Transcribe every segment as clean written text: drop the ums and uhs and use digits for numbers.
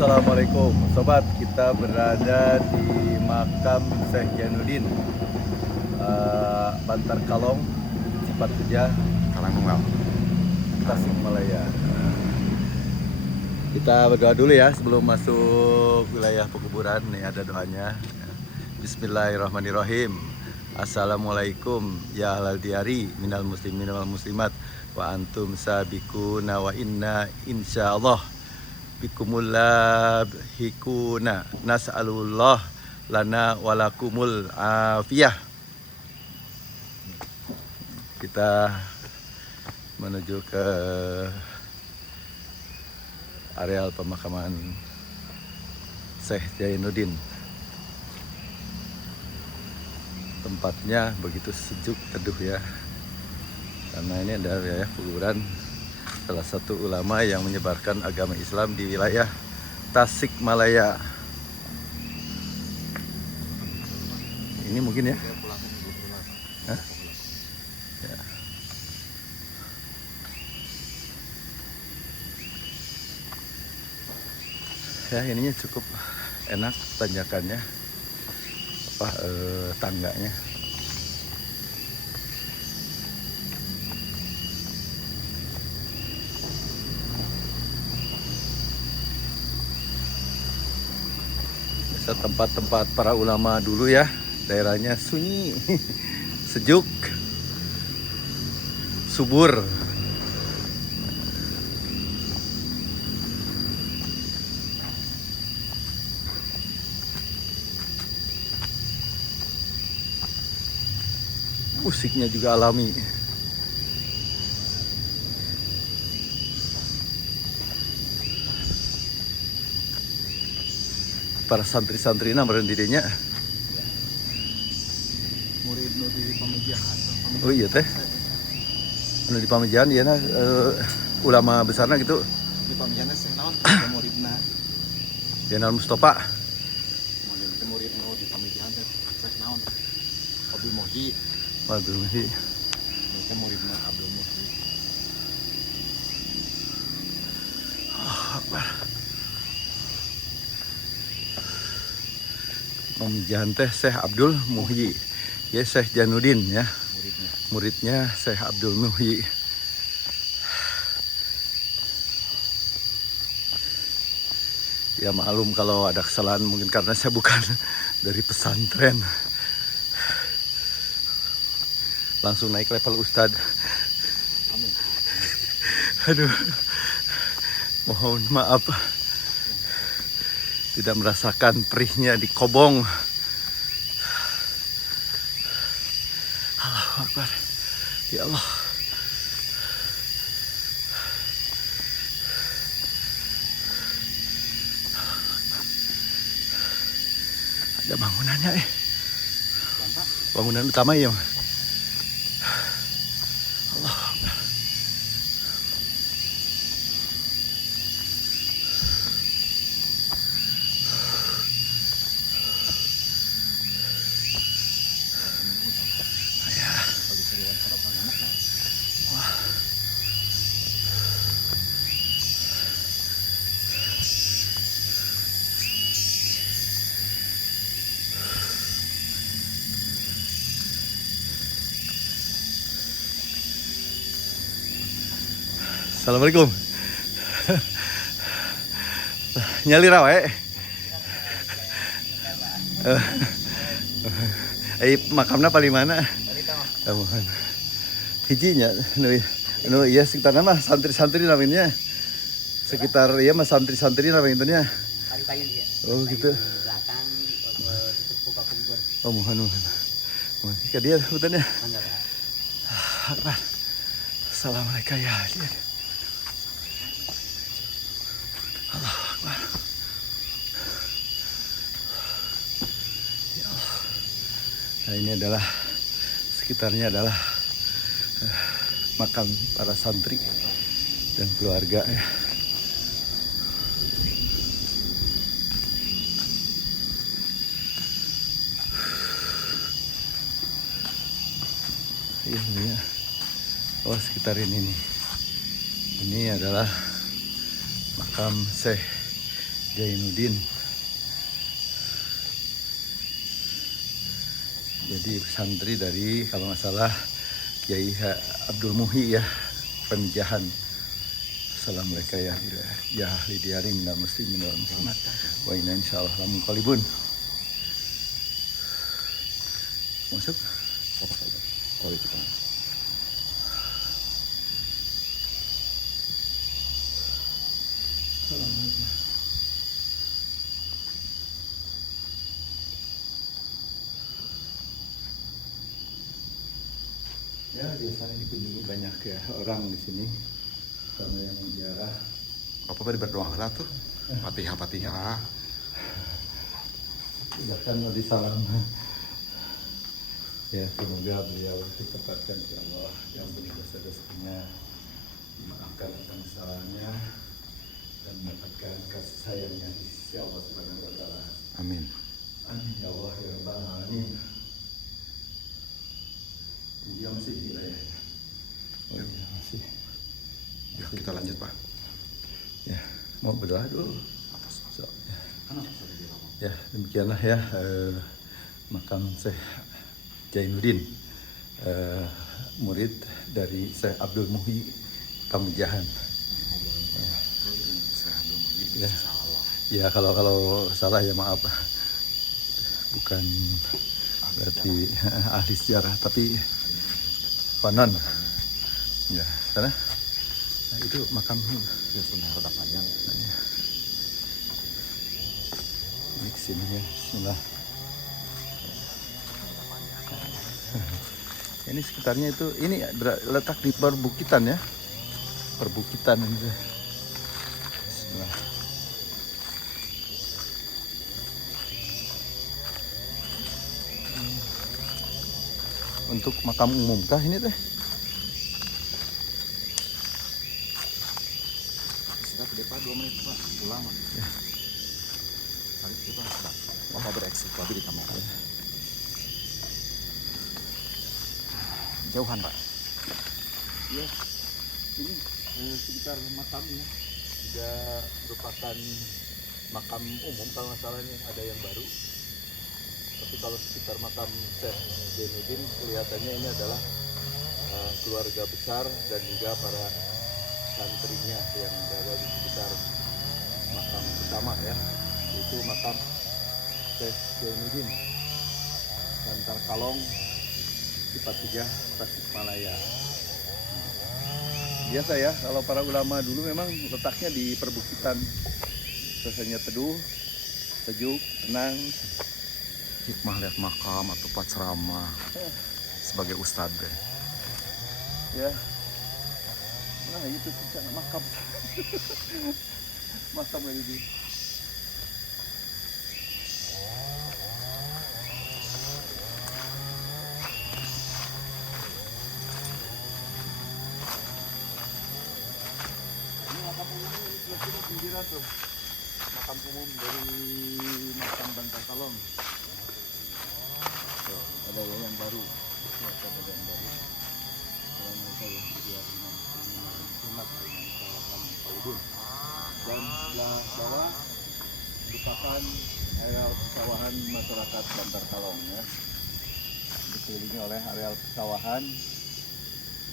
Assalamualaikum sobat, kita berada di makam Syekh Jainuddin, Bantar Kalong, Cipatujah, Karangnunggal, Tasikmalaya. Kita berdoa dulu ya sebelum masuk wilayah pekuburan. Nih ada doanya. Bismillahirrahmanirrahim. Assalamualaikum ya ahlal diyari minal muslimin wal muslimat wa antum sabiquna wa inna insyaallah bikumul labhikuna nas'alullah lana walakumul afiyah. Kita menuju ke areal pemakaman Syekh Jainuddin. Tempatnya begitu sejuk teduh ya, karena ini adalah wilayah kuburan salah satu ulama yang menyebarkan agama Islam di wilayah Tasikmalaya. Ini mungkin ya. Hah? Ya. Ya, ininya cukup enak tanjakannya, tangganya. Bisa tempat-tempat para ulama dulu ya, daerahnya sunyi, sejuk, subur. Musiknya juga alami. Para santri-santri na meureun dirinya. murid nu di pamijahan. Oh iya teh. Anu di pamijahan ieu na ulama besarna gitu. Di pamijahan teh naon? Muridna. Jenal Mustafa. Murid nu di pamijahan teh naon? Abdul Muhyi. Waduh, Itu muridna Abdul Muhyi. Pamijahan teh Syekh Abdul Muhyi. Ya Syekh Jainuddin ya. Muridnya Syekh Abdul Muhyi. Ya maklum kalau ada kesalahan mungkin karena saya bukan dari pesantren. Langsung naik level Ustadz. Amin. Aduh, mohon maaf tidak merasakan perihnya di kobong. Allahu Akbar, ya Allah. Ada bangunannya bangunan utama ya. Assalamualaikum. Nyali rawe. Makamna paling mana? Mohon. Hijinya nu iya sekitarna mah santri-santri namanya. Sekitar ieu mah santri-santri namanya. Oh gitu. Oh mohon. Mohon. Ka dia hutannya. Akbar. Assalamualaikum ya. Allah Akbar. Ya Allah. Nah ini adalah sekitarnya adalah makam para santri dan keluarga ya. Ini ya. Oh sekitar ini nih. Ini adalah makam Syekh Jainuddin. Jadi santri dari kalau nggak salah Kiai Abdul Muhi ya, Pemijahan. Assalamualaikum ya ahli diari minal muslimin wal muslimat wa inna insyaallah lamun qalibun. Masuk. Apa saja? Kalau kita. Assalamualaikum. Ya biasanya dikunjungi banyak ya orang di sini karena yang menziarah. Apa berdoa lah tuh? Fatihah. Silakan di salam. Ya semoga beliau ditempatkan di Allah yang penuh dosa-dosanya, dimaafkan atas kesalahannya dan mendapatkan kasih sayangnya di sisi Allah Subhanahu wa taala. Amin. Amin ya Allah ya rabbal alamin. Dia masih di wilayahnya. Oh iya masih. Ya, kita lanjut, Pak. Ya, mau berdoa dulu. So, ya, demikianlah ya makam Syekh Jainuddin, murid dari Syekh Abdul Muhi Pamijahan. Ya, ya kalau salah ya maaf, bukan berarti ahli sejarah, tapi konon. Ya, sana. Nah, itu makam Ya sudah rada panjang. Ini kesini ya, bismillah. Ini sekitarnya itu, ini letak di perbukitan ya, perbukitan ini. Bismillah. Untuk makam umum kah ini teh? Sudah depan 2 menit, Pak. Pulang, Pak. Ya. Hari kita sudah. Bapak bereksik lagi di kamar. Jauhan, Pak. Ya, ini sekitar makamnya juga merupakan makam umum kalau nggak salah, ini ada yang baru. Tapi kalau sekitar makam Syekh Jainuddin kelihatannya ini adalah keluarga besar dan juga para santrinya yang berada di sekitar makam utama ya, yaitu makam Syekh Jainuddin Bantar Kalong, Cipatujah, Tasikmalaya. Biasa ya, kalau para ulama dulu memang letaknya di perbukitan, rasanya teduh, sejuk, tenang. Hikmah lihat makam atau tempat ceramah sebagai ustadz deh. Ya, nah itu kita makam, makam ini. Ini makam umum ini sebelah sini pinggiran tuh, makam umum dari makam Bantar Kalong. Tuh, ada yang baru, ada yang baru. Kalau mereka yang juga dengan sunat salam Paudun. Dan sebelah bawah merupakan areal persawahan masyarakat Bantar Kalong ya, dikelilingi oleh areal persawahan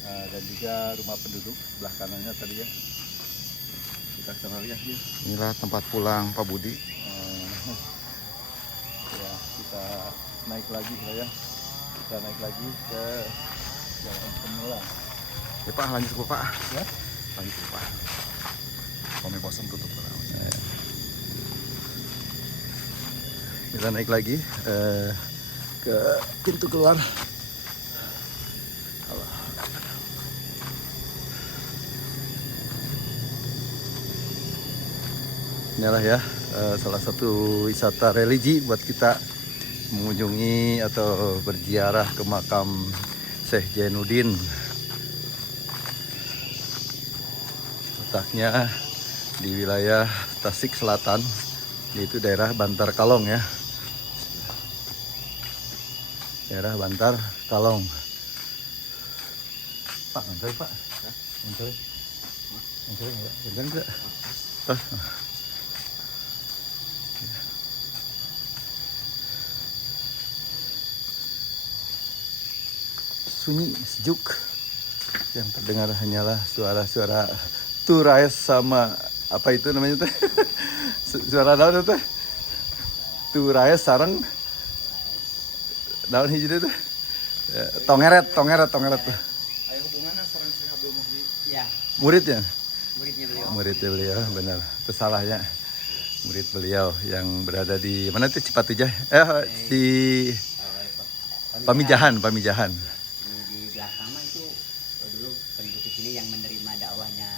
dan juga rumah penduduk sebelah kanannya tadi ya. Kita sana lihat ya. Inilah tempat pulang Pak Budi. Ya, kita naik lagi ya. Kita naik lagi ke jalan semula. Ya Pak, lanjut ke Pak. Ya. Lanjut ke Pak. Kami bosan tutup. Kita naik lagi ke pintu keluar. Inilah ya salah satu wisata religi buat kita mengunjungi atau berziarah ke makam Syekh Jainuddin. Letaknya di wilayah Tasik Selatan, yaitu daerah Bantar Kalong ya. Daerah Bantar Kalong. Pak, nganter Pak. Nganter. Nganter enggak? sunyi, sejuk. Yang terdengar hanyalah suara-suara turais sama apa itu namanya teh? Suara daun itu teh? Turais sareng daun hijau itu. Tongeret tuh. Ada hubungannya sareng Syekh Abdul Muhyi. Iya, Muridnya. muridnya beliau. Muridnya beliau, benar. Itu salahnya. Murid beliau yang berada di mana itu Cipatujah? Di Pamijahan. Ini di belakang mah itu dulu penduduk di sini yang menerima dakwahnya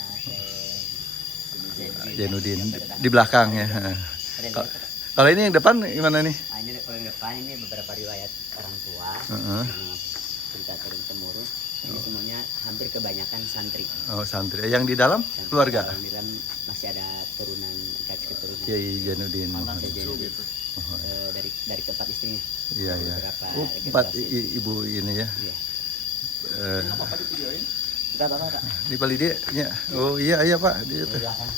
Jainuddin. Di belakang ya. Ada Kalau ini yang depan gimana nih? ini kalau yang depan ini beberapa riwayat orang tua, Heeh. cerita turun temurun. Ini semuanya hampir kebanyakan santri. Oh, santri. Yang di dalam keluarga? Yang di dalam masih ada turunan, garis keturunan. Kiai Jainuddin. Kiai Jainuddin. Dari keempat istrinya. Iya. Beberapa Oh, 4 generasi. ibu ini ya. Iya. Kenapa Pak divideoin? Enggak apa-apa, Pak. Di Bali dia. Ya. Oh iya Pak. Dia Di tuh. belakang.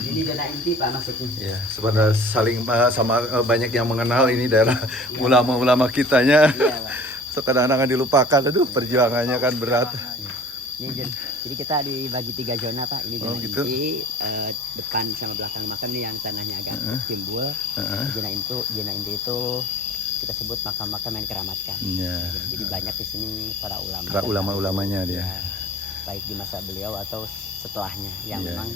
Ini zona inti Pak maksudnya. Ya, sebenarnya saling sama banyak yang mengenal ini daerah ulama-ulama kitanya. Iya, Pak. So kadang-kadang dilupakan, aduh perjuangannya kan berat. Jadi kita dibagi 3 zona Pak. Ini zona gitu. inti, depan sama belakang makam nih yang tanahnya agak timbul. Zona inti itu kita sebut makam-makam yang keramatkan. Ya, Jadi banyak di sini para ulama. para ulama-ulamanya dia. Ya, baik di masa beliau atau setelahnya yang Iya. memang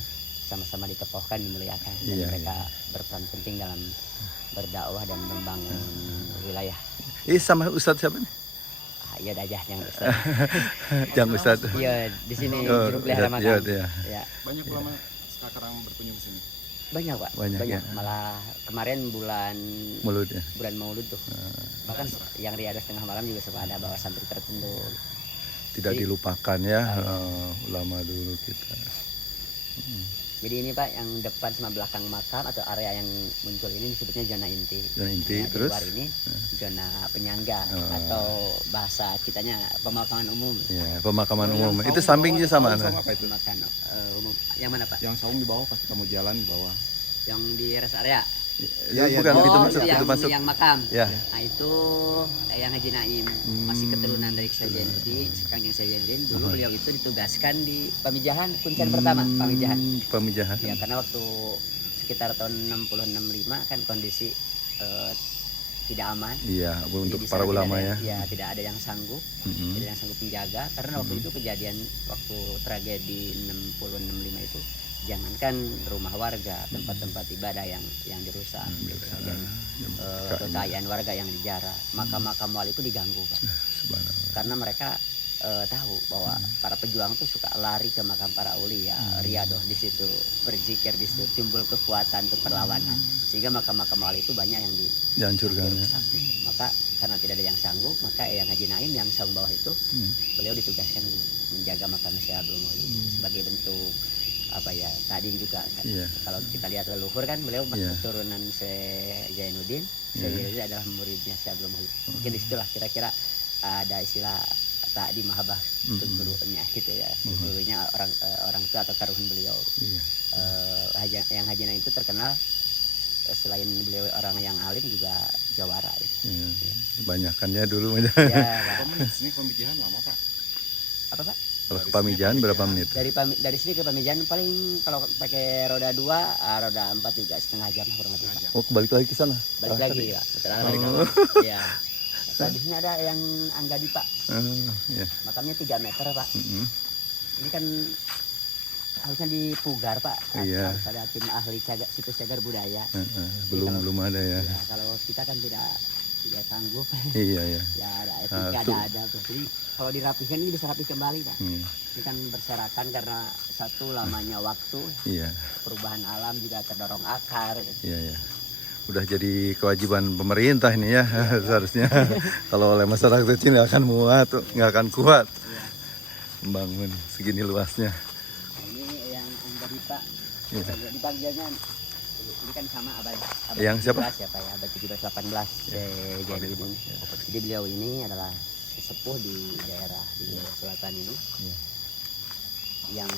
sama-sama ditokohkan, dimuliakan. Dan Iya, mereka berperan penting dalam berdakwah dan membangun wilayah. Sama Ustadz siapa nih? Iya aja yang besar. Yang Ustadz. Iya di sini Oh, juru pelihara iya, makam. iya. Ya. Banyak ulama sekarang berkunjung ke sini. Banyak Pak, Banyak, ya. Malah kemarin bulan Mulut ya. Maulud tuh. Bahkan yang riadah setengah malam juga suka ada bawa santri tertentu. Tidak Jadi- dilupakan ya ulama dulu kita. Jadi ini Pak yang depan sama belakang makam atau area yang muncul ini disebutnya zona inti. Zona inti, Nah, terus? di luar ini zona penyangga atau bahasa kitanya pemakaman umum. Ya, pemakaman umum. Itu sampingnya sama. Saung apa itu? Pemakaman umum. Yang mana Pak? Yang saung di bawah pas kita mau jalan di bawah. Yang di rest area. Ya, bukan pintu masuk, yang, pintu masuk. yang makam. Ya. Nah itu yang Haji Naim masih keturunan dari Syekh Jainuddin. Kanjeng Syekh Jainuddin dulu beliau itu ditugaskan di Pamijahan, kuncen pertama Pamijahan. Pamijahan. Ya karena waktu sekitar tahun 60-65 kan kondisi tidak aman. Iya, untuk Jadi di para sana ulama tidak ya. ada, tidak ada yang sanggup, Mm-mm. tidak ada yang sanggup menjaga karena waktu itu kejadian waktu tragedi 60-65 itu jangankan rumah warga, tempat-tempat ibadah yang dirusak, dan kekayaan warga yang dijarah, makam-makam wali itu diganggu Pak. Subhanallah. Karena mereka tahu bahwa para pejuang tuh suka lari ke makam para ulia, riadoh di situ, berzikir di situ, timbul kekuatan untuk perlawanan, sehingga makam-makam wali itu banyak yang Dihancurkan ya. dirusak. Maka karena tidak ada yang sanggup, maka yang Haji Naim yang saung bawah itu beliau ditugaskan menjaga makam Syekh Abdul Muhyi sebagai bentuk apa ya, tadi juga kan, Iya. kalau kita lihat leluhur kan beliau Iya. keturunan Syekh Jainuddin. Syekh Jainuddin adalah muridnya Syekh Abdul Muhyi. Mungkin disitulah kira-kira ada istilah tadi mahabah gurunya gitu ya, gurunya orang tua atau karuhun beliau. Iya. Yang Haji Naim itu terkenal selain beliau orang yang alim juga jawara ya. Iya. Kebanyakannya dulu. Ya, Berapa menit sini Pamijahan lama Pak? apa Pak? Kalau ke Pamijahan berapa menit? Dari sini ke Pamijahan paling kalau pakai roda 2, roda 4 juga setengah jam kurang lebih Pak. Oh, kembali lagi ke sana. Balik lagi Pak. Setelah balik ya. Nah, di sini ada yang Anggadi Pak. Iya. Makamnya 3 meter Pak. Mm-mm. Ini kan harusnya dipugar Pak. Iya. Harus ada tim ahli situs cagar budaya. Belum ada ya. Ya, kalau kita kan tidak sanggup. Iya ya. Ya ada etika, tuh. ada tuh. Jadi kalau dirapihkan ini bisa rapih kembali Pak. Iya. Ini kan berserakan karena satu lamanya waktu, Iya. perubahan alam juga terdorong akar. Iya. Udah jadi kewajiban pemerintah ini ya seharusnya. Kalau oleh masyarakat kecil nggak akan muat, nggak akan kuat membangun segini luasnya. Nah, ini yang Anggadi Pak. Iya. Dipanggilnya ini kan sama abad Yang siapa? 17 ya Pak ya, abad 17-18 Jainuddin. Jadi beliau ini adalah sesepuh di daerah di selatan ini. Iya. Yang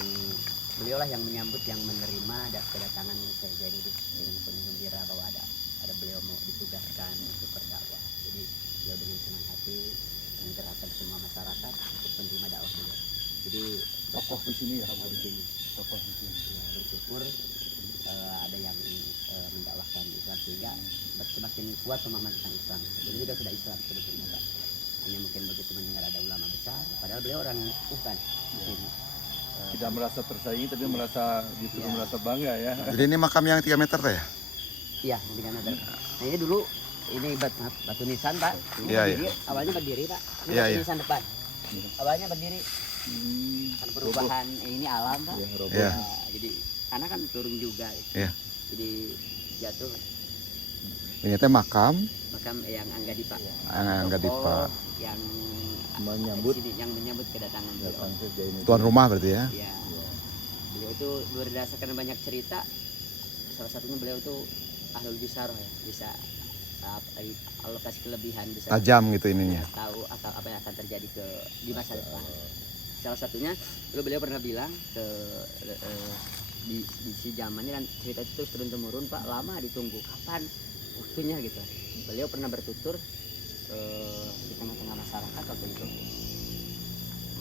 beliau lah yang menyambut, yang menerima kedatangan Syekh Jainuddin dengan penuh gembira bahwa ada beliau mau ditugaskan untuk berdakwah. Jadi beliau dengan senang hati menggerakkan semua masyarakat untuk menerima dakwah beliau. Jadi Tokoh di sini ya, tokoh di sini. tokoh di sini. Ya, bersyukur ada yang mendakwahkan Islam sehingga semakin kuat pemahaman tentang Islam. Jadi juga sudah Islam sebetulnya Pak. Hanya mungkin begitu mendengar ada ulama besar, padahal beliau orang yang sepuh kan. Mungkin, Tidak merasa tersaingi tapi merasa justru Iya. merasa bangga ya. Jadi ini makam yang 3 meter teh ya? iya, dengan ada. Nah ini dulu ini batu nisan Pak. Ini Iya, berdiri, awalnya berdiri Pak. Ini Iya, batu iya. nisan depan. Awalnya berdiri. Kan perubahan ini alam Pak. Ya, roboh. Iya. Nah, jadi karena kan turun juga. Iya. Jadi jatuh Ini teh makam makam yang Anggadipa. Anggadipa. Yang Menyambut sini, yang menyambut kedatangan beliau. datang ke ini. Tuan rumah berarti ya? Ya. Beliau itu berdasarkan banyak cerita. Salah satunya beliau itu ahlul bisaroh ya, bisa Allah kasih kelebihan bisa Tajam gitu ininya. tahu apa yang akan terjadi di masa depan. Salah satunya dulu beliau pernah bilang ke di si zamannya kan cerita itu terus turun temurun Pak, lama ditunggu kapan waktunya gitu. Beliau pernah bertutur di tengah-tengah masyarakat waktu itu,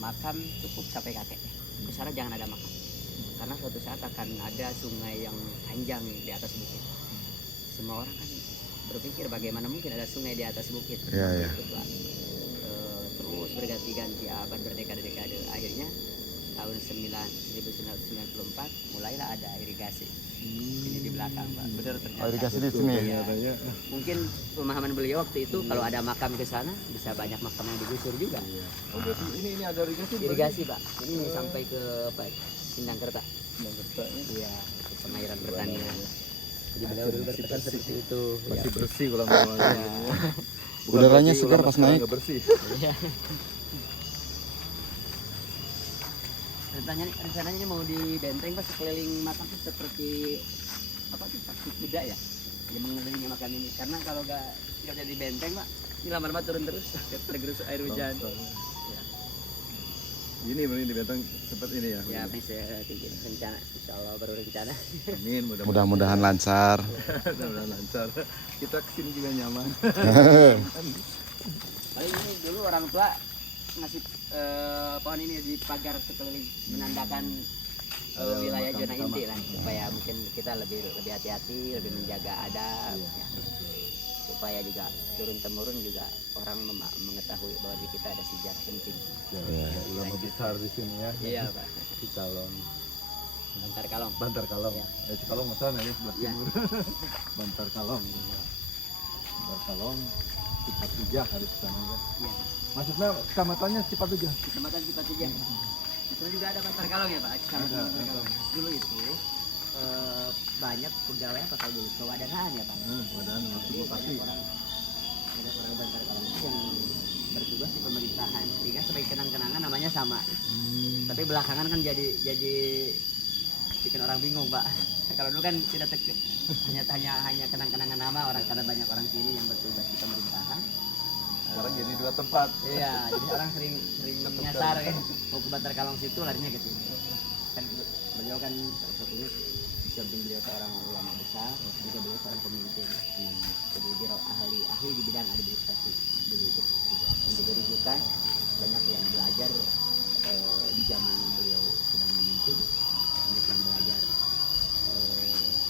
makam cukup sampai kakek, besar jangan ada makam, karena suatu saat akan ada sungai yang panjang di atas bukit. Semua orang kan berpikir bagaimana mungkin ada sungai di atas bukit. Iya, iya. Gitu, Pak. Terus berganti-ganti abad berdekade-dekade, akhirnya tahun 1994 mulailah ada irigasi ini di belakang Pak. Benar ternyata. Oh, irigasi di sini. Iya. Mungkin pemahaman beliau waktu itu kalau ada makam ke sana bisa banyak makam yang digusur juga. Oh, berarti ini ada irigasi. Irigasi Pak. Ini sampai ke apa? Sindangkerta. Sindangkerta. Iya, itu pengairan pertanian. Jadi beliau dulu berpesan seperti itu. Masih Ya. bersih kalau ngomongnya. Udaranya segar pas naik. Enggak bersih. Iya. Rencananya ini mau di benteng Pak, sekeliling makam itu seperti apa tuh paku kuda ya, yang mengelilingi makam ini. Karena kalau tidak jadi benteng Pak, ini lama-lama turun terus tergerus air hujan. Ini berarti di benteng seperti ini ya. Ya, ini saya bikin rencana, insya Allah baru rencana. Amin, Mudah-mudahan lancar. mudah-mudahan lancar. Kita kesini juga nyaman. Paling ini dulu orang tua ngasih pohon ini di pagar sekeliling menandakan wilayah zona inti lah, supaya mungkin kita lebih hati-hati, lebih menjaga adab, ya. Supaya juga turun temurun juga orang mengetahui bahwa di kita ada sejarah penting. Ulama besar di sini ya. Iya Pak. Cikalong. Bantar Kalong. Bantar Kalong. Ya. Cikalong sana ya sebelah Ya. timur. Bantar Kalong. Bantar Kalong. Cipatujah harus sana ya. Iya. Maksudnya kecamatannya Cipatujah. Kecamatan Cipatujah. Terus juga ada Bantar Kalong ya Pak. Kecamatan Ada, Bantar Kalong. Dulu itu banyak pegawai apa kalau dulu kewadanaan ya Pak. Wadah waktu Jadi Bupati. banyak orang Bantar Kalong itu yang bertugas di pemerintahan, sehingga sebagai kenang-kenangan namanya sama. Tapi belakangan kan jadi bikin orang bingung Pak. Kalau dulu kan tidak hanya kenang-kenangan nama orang, karena banyak orang sini yang bertugas di pemerintahan. Sekarang jadi dua tempat. Iya, jadi orang sering nyasar kan, mau ke Bantar Kalong situ larinya ke sini. Kan beliau kan salah satunya di samping beliau seorang ulama besar, juga beliau seorang pemimpin. Jadi dia ahli di bidang administrasi dulu itu. Menjadi rujukan banyak yang belajar di zaman beliau sedang memimpin, banyak yang belajar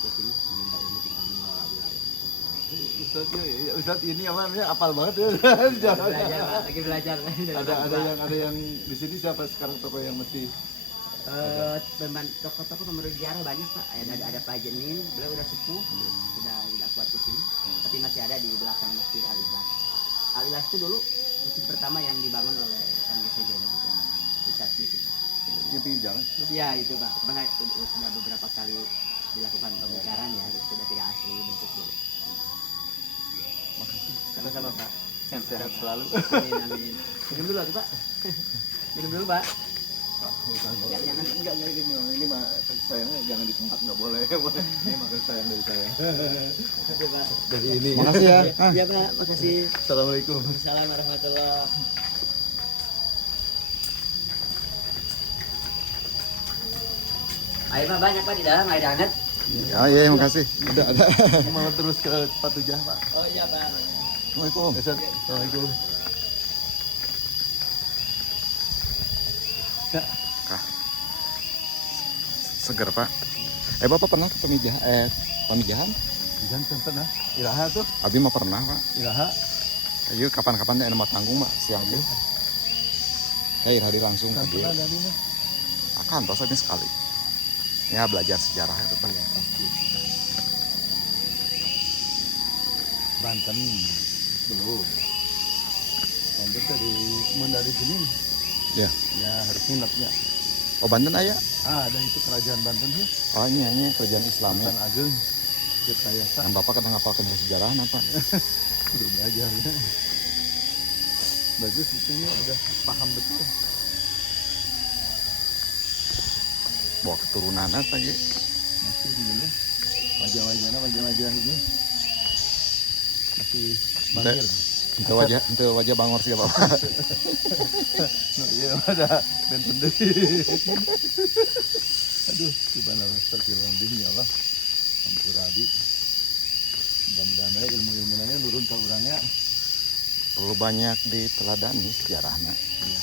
ke sini menimba ilmu tentang mengelola wilayah. Ustadz ini apa namanya apal banget ya. Belajar, Pak. Lagi belajar. ada yang di sini siapa sekarang tokoh yang mesti Tokoh-tokoh pemeruh sejarah banyak Pak. Ada Pak Jenin, beliau udah sepuh, sudah tidak kuat di sini, tapi masih ada di belakang Masjid Al-Ikhlas. Al-Ikhlas itu dulu masjid pertama yang dibangun oleh Kang Desa Jaya pusat di situ. yang pinggir jalan. Iya itu Pak. Cuma sudah beberapa kali dilakukan pembongkaran ya, sudah tidak asli bentuknya. Makasih. Sama-sama Pak. Sehat selalu. Amin, amin. Minum dulu atuh Pak. Minum dulu Pak. Jangan enggak gini, ini mah kasih sayangnya jangan ditolak, nggak boleh. Ini mah kasih sayang dari saya. Oke Pak. Dari ini. Makasih ya. Iya Pak, makasih. Assalamualaikum. Assalamualaikum warahmatullahi. Air mah banyak Pak di dalam, air hangat. Ya, iya, makasih. Ada. Mau terus ke Cipatujah, Pak. Oh iya Pak. Assalamualaikum. Assalamualaikum. Seger Pak. Bapak pernah ke Pamijahan? Jantan pernah. Iraha tuh. Abi mah pernah Pak. Iraha. Ayo kapan-kapan ya nama tanggung Pak siang tuh. Saya hadir langsung ke dia. Pernah dari mana? Akan tos ini sekali. Ya belajar sejarah itu Pak. Banten belum. Banten dari sini. Ya. Ya harus nginepnya. Oh Banten aya? Ada itu kerajaan Banten ya. Oh ini kerajaan Islam ya. Sultan Ageng. Tirtayasa. Dan Bapak kadang ngapalkan sejarah apa? Udah belajar ya. Bagus itu ya udah paham betul. Bawa keturunan apa gitu. Masih ini wajah-wajah ini masih bangkir. Itu wajah bangor sih Bapak. Nah, iya ada benten deui. Aduh, gimana astagfirullahaladzim ya Allah. Ampurabi. Mudah-mudahan ilmu-ilmunanya nurun ke orangnya. Perlu banyak diteladani sejarahnya. Iya.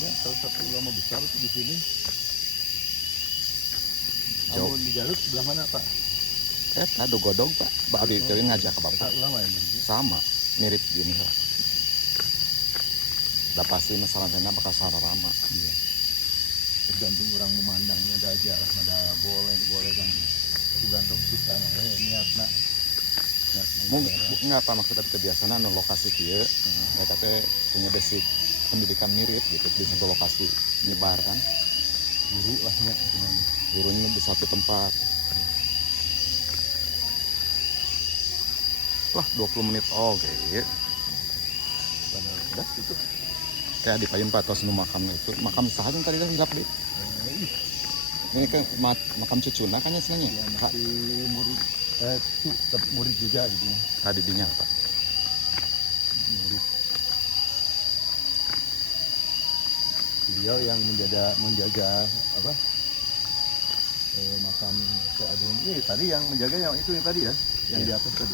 Ya, salah satu ulama besar tuh di sini. Jauh. Amun di Garut sebelah mana Pak? Saya dogodog Pak. Pak Abi Kewin ngajak ke Bapak. Eta ulama ini. Sama, mirip gini lah. Udah pasti masalahnya bakal sararama. Iya. Tergantung orang memandangnya ada jarak, ada boleh kan. Tergantung kita niatna. Enggak apa maksud tapi kebiasaan anu lokasi kieu. Ya tapi punya basic pendidikan mirip gitu di satu lokasi nyebar kan. Guru lahnya. Gurunya di satu tempat. Lah 20 menit oke. Udah itu. Kayak di Payun Pak tos nu makam itu. Makam saha yang tadi hilap deh. Ini kan makam cucuna kan ya senanya. Ya, masih murid murid juga gitu ya. Tadi dinya Pak. Murid. Beliau yang menjaga apa? Makam Syekh Agung. Ini tadi yang menjaga yang itu yang tadi ya, yang di atas tadi.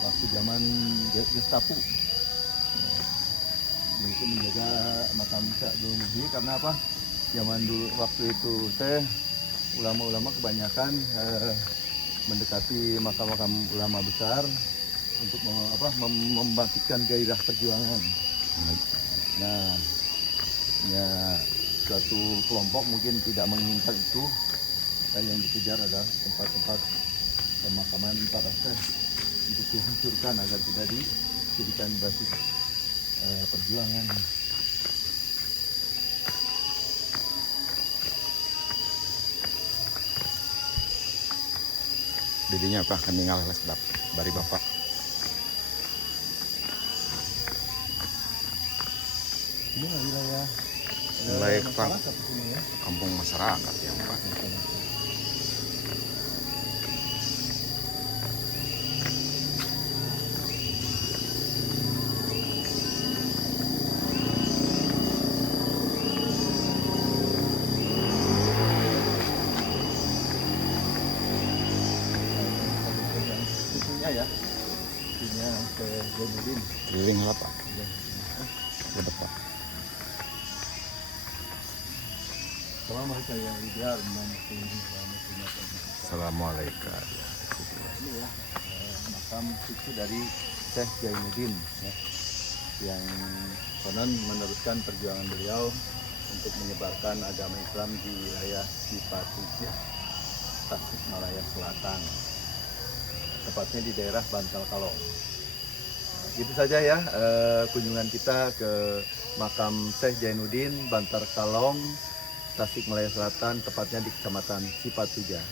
Waktu zaman Gestapo. Itu menjaga makam Syekh Agung ini karena apa? Zaman dulu waktu itu teh ulama-ulama kebanyakan mendekati makam-makam ulama besar untuk membangkitkan gairah perjuangan. Nah, ya suatu kelompok mungkin tidak menginginkan itu, maka yang dikejar adalah tempat-tempat pemakaman para syekh untuk dihancurkan agar tidak dijadikan basis perjuangan. Didinya apa? Keningal les bari Bapak. Ini wilayah Wilayah masyarakat di sini ya. kampung masyarakat ya Pak. Itunya ya, itunya ke Jainuddin. Keliling lah Pak. Lebet Pak. Selama saya biar Assalamualaikum. ini ya makam cucu dari Syekh Jainuddin ya, yang konon meneruskan perjuangan beliau untuk menyebarkan agama Islam di wilayah Cipatujah, Tasikmalaya Selatan, tepatnya di daerah Bantal Kalong. Gitu saja ya kunjungan kita ke makam Syekh Jainuddin Bantar Kalong, Tasikmalaya Selatan, tepatnya di Kecamatan Cipatujah.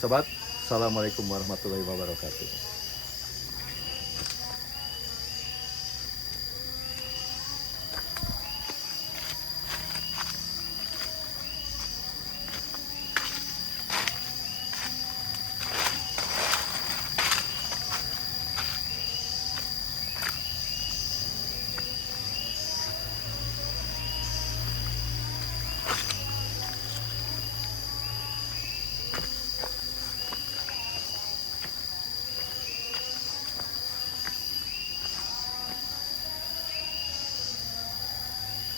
Sobat, assalamualaikum warahmatullahi wabarakatuh.